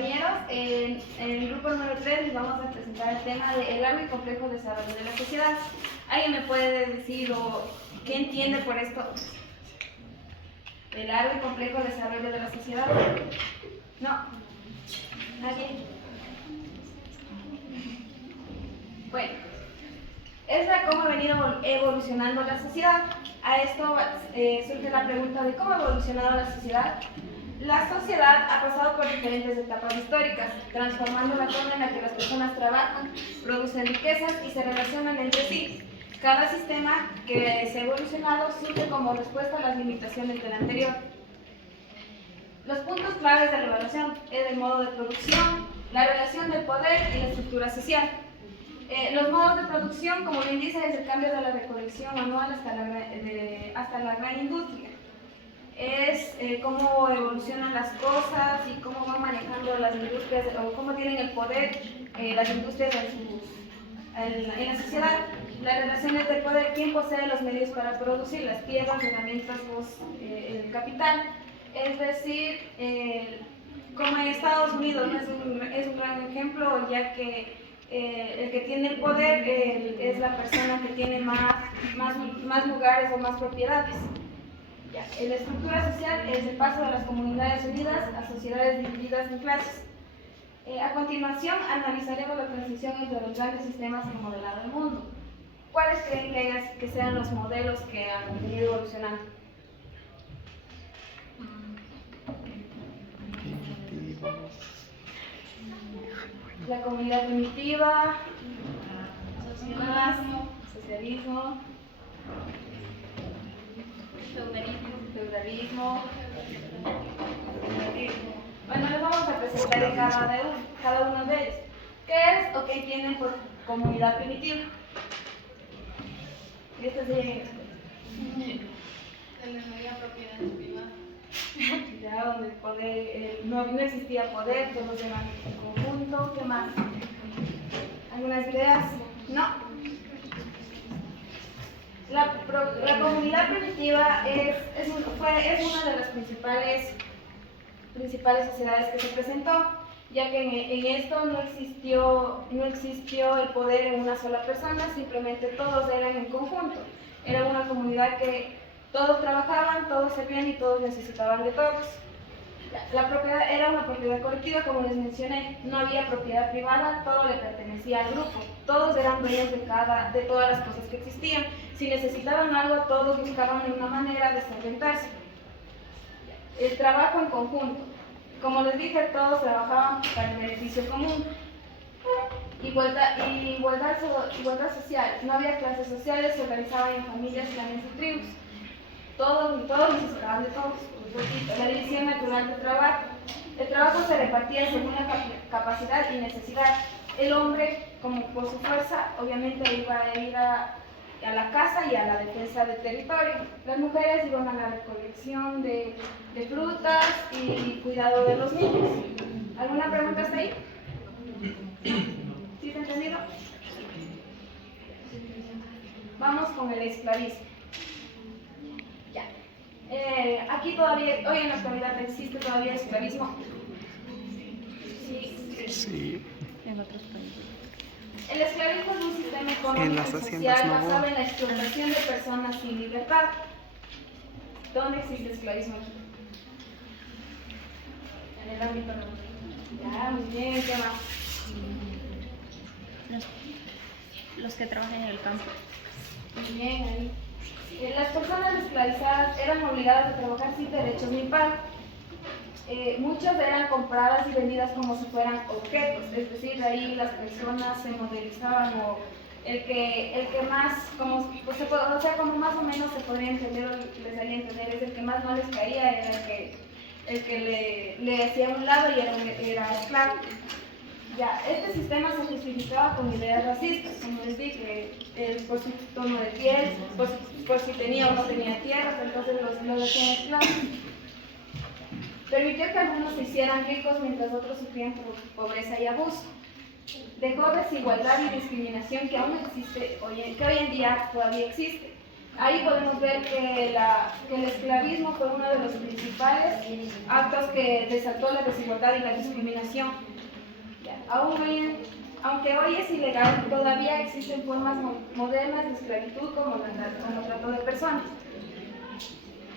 compañeros, en el grupo número 3 les vamos a presentar el tema de el largo y complejo desarrollo de la sociedad. ¿Alguien me puede decir qué entiende por esto? ¿El largo y complejo desarrollo de la sociedad? No. ¿Nadie? Bueno, es cómo ha venido evolucionando la sociedad. A esto surge la pregunta de cómo ha evolucionado la sociedad. La sociedad ha pasado por diferentes etapas históricas, transformando la forma en la que las personas trabajan, producen riquezas y se relacionan entre sí. Cada sistema que se ha evolucionado surge como respuesta a las limitaciones del anterior. Los puntos claves de la evaluación es el modo de producción, la relación del poder y la estructura social. Los modos de producción, como bien dice, es el cambio de la recolección manual hasta la gran industria. Es cómo evolucionan las cosas y cómo van manejando las industrias o cómo tienen el poder las industrias en la sociedad. Las relaciones de poder, quién posee los medios para producir, las tierras, herramientas, el capital. Es decir, como en Estados Unidos es un gran ejemplo, ya que el que tiene el poder es la persona que tiene más lugares o más propiedades. La estructura social es el paso de las comunidades unidas a sociedades divididas en clases. A continuación, analizaremos la transición entre los grandes sistemas que modelado el mundo. ¿Cuáles creen que sean los modelos que han venido evolucionando? La comunidad primitiva, socialismo, feudalismo. Bueno, les vamos a presentar cada uno de ellos. ¿Qué es o qué tienen por comunidad primitiva? Esto sería en la media propiedad privada. Ya, donde el poder, no existía poder, todos eran en conjunto. ¿Qué más? ¿Algunas ideas? No. La comunidad primitiva es una de las principales sociedades que se presentó, ya que en esto no existió el poder en una sola persona, simplemente todos eran en conjunto. Era una comunidad que todos trabajaban, todos servían y todos necesitaban de todos. La propiedad era una propiedad colectiva, como les mencioné, no había propiedad privada, todo le pertenecía al grupo, todos eran dueños de todas las cosas que existían. Si necesitaban algo, todos buscaban una manera de solventarse. El trabajo en conjunto, como les dije, todos trabajaban para el beneficio común. Igualdad social, no había clases sociales, se organizaban en familias, clanes y tribus. Todos necesitaban de todos. La división natural del trabajo. El trabajo se repartía según la capacidad y necesidad. El hombre, como por su fuerza, obviamente iba a ir a la caza y a la defensa del territorio. Las mujeres iban a la recolección de frutas y cuidado de los niños. ¿Alguna pregunta hasta ahí? ¿Sí te he entendido? Vamos con el esclavismo. Aquí todavía, hoy en la actualidad existe todavía esclavismo. Sí. En otros países. El esclavismo es un sistema económico y social basado en la explotación de personas sin libertad. ¿Dónde existe esclavismo aquí? En el ámbito laboral. Ya, muy bien, ¿qué más? Los que trabajan en el campo. Muy bien, ahí. Las personas esclavizadas eran obligadas a trabajar sin derechos ni pago. Muchas eran compradas y vendidas como si fueran objetos, es decir, de ahí las personas se modelizaban o el que más, como más o menos se podría entender o les haría entender, es el que más no les caía, era el que le hacía a un lado y era esclavo. Ya, este sistema se justificaba con ideas racistas, como les dije, por su tono de piel, por si tenía o no tenía tierras, entonces los hacían esclavos. Permitió que algunos se hicieran ricos mientras otros sufrían pobreza y abuso. Dejó desigualdad y discriminación que aún existe, que hoy en día todavía existe. Ahí podemos ver que el esclavismo fue uno de los principales actos que desató la desigualdad y la discriminación. Aunque hoy es ilegal, todavía existen formas modernas de esclavitud como trato de personas.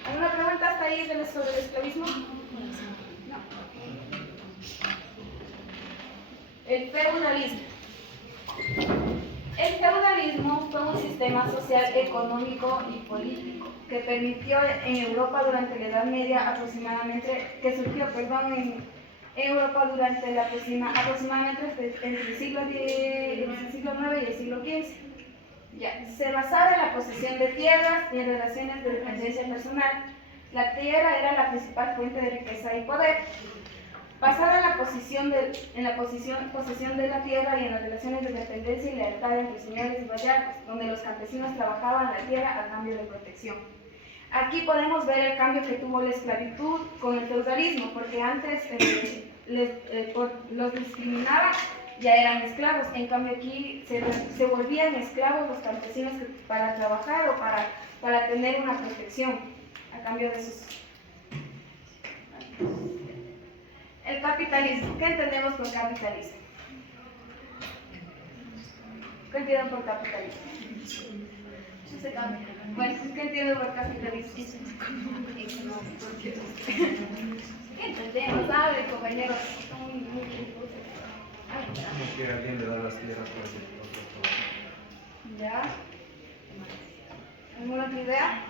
¿Alguna pregunta hasta ahí sobre el esclavismo? No. El feudalismo. El feudalismo fue un sistema social, económico y político que permitió en Europa durante la Edad Media aproximadamente, que surgió, en Europa durante aproximadamente entre el siglo IX y el siglo XV. Se basaba en la posesión de tierras y en relaciones de dependencia personal. La tierra era la principal fuente de riqueza y poder. Basada en la posesión de la tierra y en las relaciones de dependencia y lealtad entre señores y vallados, donde los campesinos trabajaban la tierra a cambio de protección. Aquí podemos ver el cambio que tuvo la esclavitud con el feudalismo, porque antes los discriminaban, ya eran esclavos. En cambio aquí se volvían esclavos los campesinos para trabajar o para tener una protección a cambio de sus... El capitalismo. ¿Qué entendemos por capitalismo? ¿Qué entienden por capitalismo? Bueno, ¿qué entienden por capitalismo? ¿Qué entendemos? Hable, compañeros. Como que alguien le da las tierras para que otros trabajen. ¿Ya? ¿Alguna otra idea?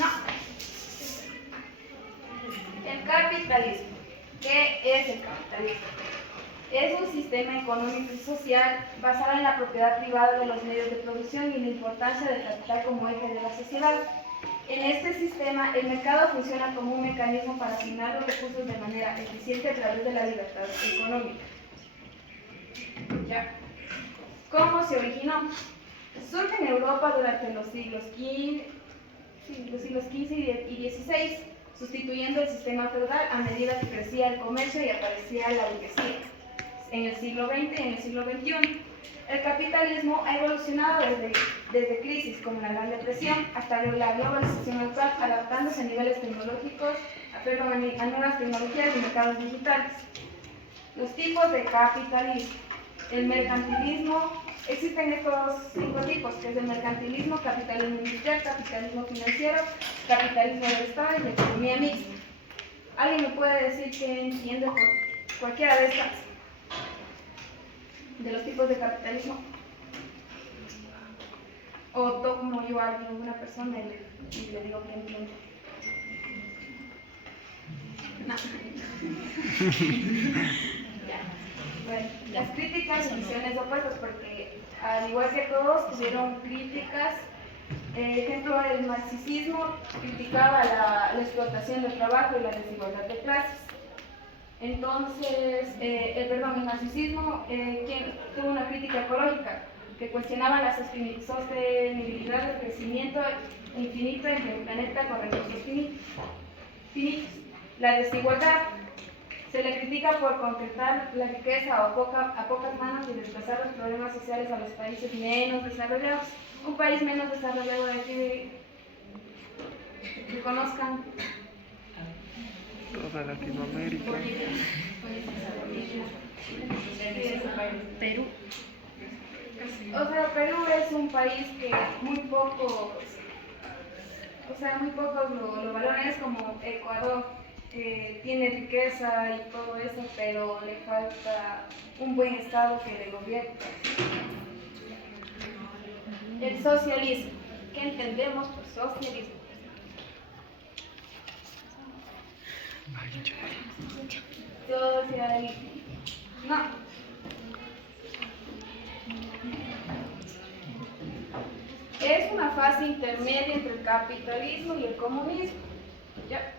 No. El capitalismo. ¿Qué es el capitalismo? Es un sistema económico y social basado en la propiedad privada de los medios de producción y la importancia del capital como eje de la sociedad. En este sistema, el mercado funciona como un mecanismo para asignar los recursos de manera eficiente a través de la libertad económica. ¿Ya? ¿Cómo se originó? Surge en Europa durante los siglos XV y XVI, sustituyendo el sistema feudal a medida que crecía el comercio y aparecía la burguesía. En el siglo XX y en el siglo XXI, el capitalismo ha evolucionado desde crisis como la Gran Depresión hasta la globalización actual, adaptándose a niveles tecnológicos, a nuevas tecnologías y mercados digitales. Los tipos de capitalismo. El mercantilismo, existen estos 5 tipos, que es el mercantilismo, capitalismo industrial, capitalismo financiero, capitalismo del Estado y la economía mixta. ¿Alguien me puede decir qué entiende por cualquiera de estas? De los tipos de capitalismo. O tomo yo a alguna persona y le digo que entiende. No. Bueno, las críticas y visiones opuestas, porque al igual que todos tuvieron críticas. Ejemplo, el marxismo criticaba la explotación del trabajo y la desigualdad de clases. Entonces, el marxismo tuvo una crítica ecológica que cuestionaba la sostenibilidad del crecimiento infinito en el planeta con recursos finitos. La desigualdad se le critica por concentrar la riqueza a pocas manos y desplazar los problemas sociales a los países menos desarrollados. Un país menos desarrollado de aquí que conozcan. Toda Latinoamérica. Perú. O sea, Perú es un país que muy pocos lo valoran, es como Ecuador, que tiene riqueza y todo eso, pero le falta un buen Estado que le gobierne. El socialismo. ¿Qué entendemos por socialismo? Socialismo. No. Es una fase intermedia entre el capitalismo y el comunismo. ¿Ya?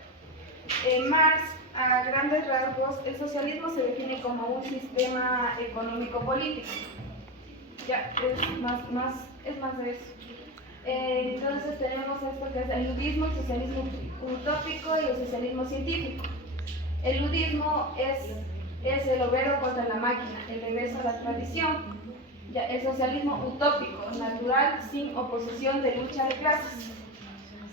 En Marx, a grandes rasgos, el socialismo se define como un sistema económico-político. Ya, es más de eso. Entonces tenemos esto que es el ludismo, el socialismo utópico y el socialismo científico. El ludismo es el obrero contra la máquina, el regreso a la tradición. Ya, el socialismo utópico, natural, sin oposición de lucha de clases.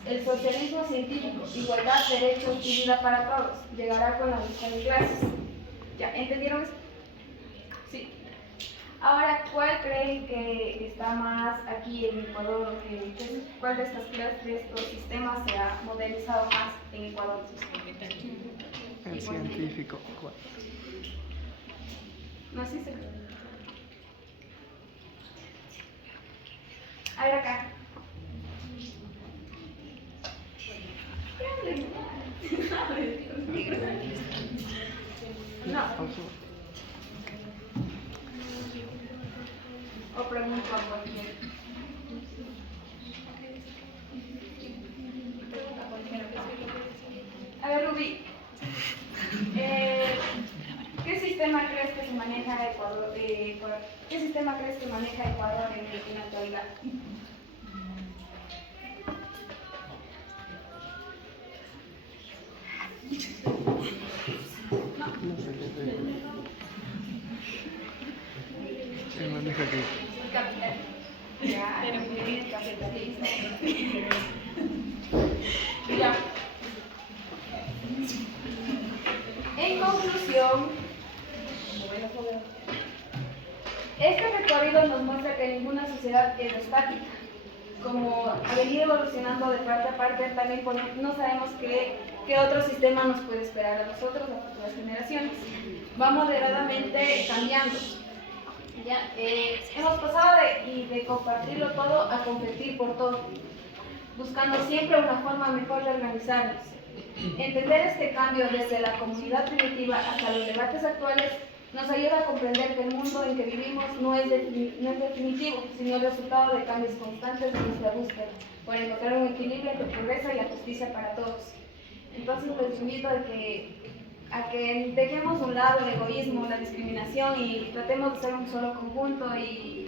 El socialismo científico, igualdad, derechos y vida para todos, llegará con la lucha de clases. ¿Ya entendieron eso? Sí. Ahora, ¿cuál creen que está más aquí en Ecuador? ¿Cuál de estas clases, de estos sistemas se ha modelizado más en Ecuador? El científico. No, sí, sí. A ver acá. No. O pregunto a cualquiera. A ver, Rubí. ¿Qué sistema crees que se maneja Ecuador? ¿Qué sistema crees que maneja Ecuador en la actualidad? Se maneja aquí. Capital. Ya, muy bien, capitalismo. Ya. En conclusión, este recorrido nos muestra que ninguna sociedad es estática. Como ha venido evolucionando de parte a parte, también no sabemos qué otro sistema nos puede esperar a nosotros, a futuras generaciones. Va moderadamente cambiando. Ya, hemos pasado de compartirlo todo a competir por todo, buscando siempre una forma mejor de organizarnos. Entender este cambio desde la comunidad primitiva hasta los debates actuales nos ayuda a comprender que el mundo en que vivimos no es definitivo, sino el resultado de cambios constantes de nuestra búsqueda por encontrar un equilibrio entre el progreso y la justicia para todos. Entonces les invito a que dejemos a un lado el egoísmo, la discriminación y tratemos de ser un solo conjunto y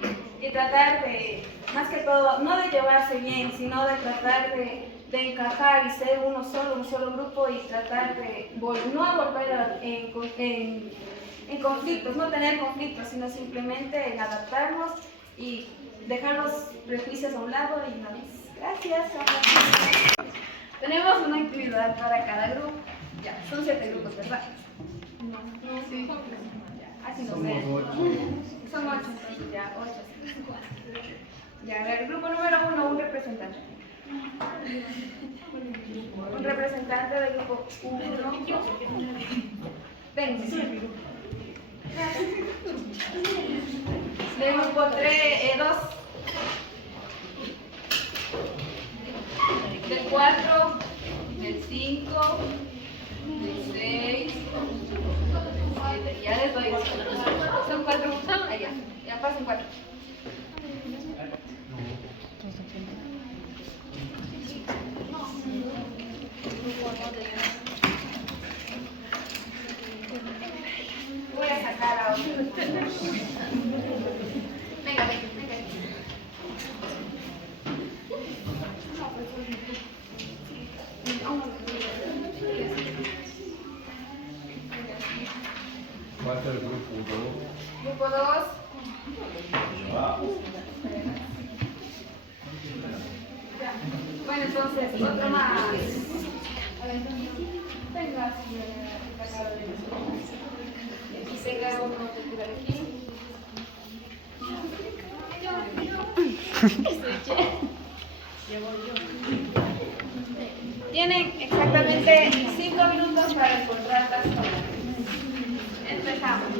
tratar de, más que todo, no de llevarse bien, sino de tratar de encajar y ser un solo grupo y tratar de no volver en conflictos, no tener conflictos, sino simplemente en adaptarnos y dejar los prejuicios a un lado y nada más. Gracias. Tenemos una actividad para cada grupo. Ya, son 7 grupos, ¿verdad? No, sí. Ya, así no sé. Son 8, entonces ya, 8. Ya, a ver, grupo número 1, un representante. Un representante del grupo 1. Ven. Del grupo 2. Del 4. Del 5. Del 6. 7. Ya les doy. Son 4. Allá. Ya pasen 4. Voy a sacar a otro. Venga, venga. Falta el grupo 2. Grupo 2. Bueno, entonces, otro más. Venga, y tenga uno por aquí. Tienen exactamente 5 minutos para encontrar las cosas. Empezamos.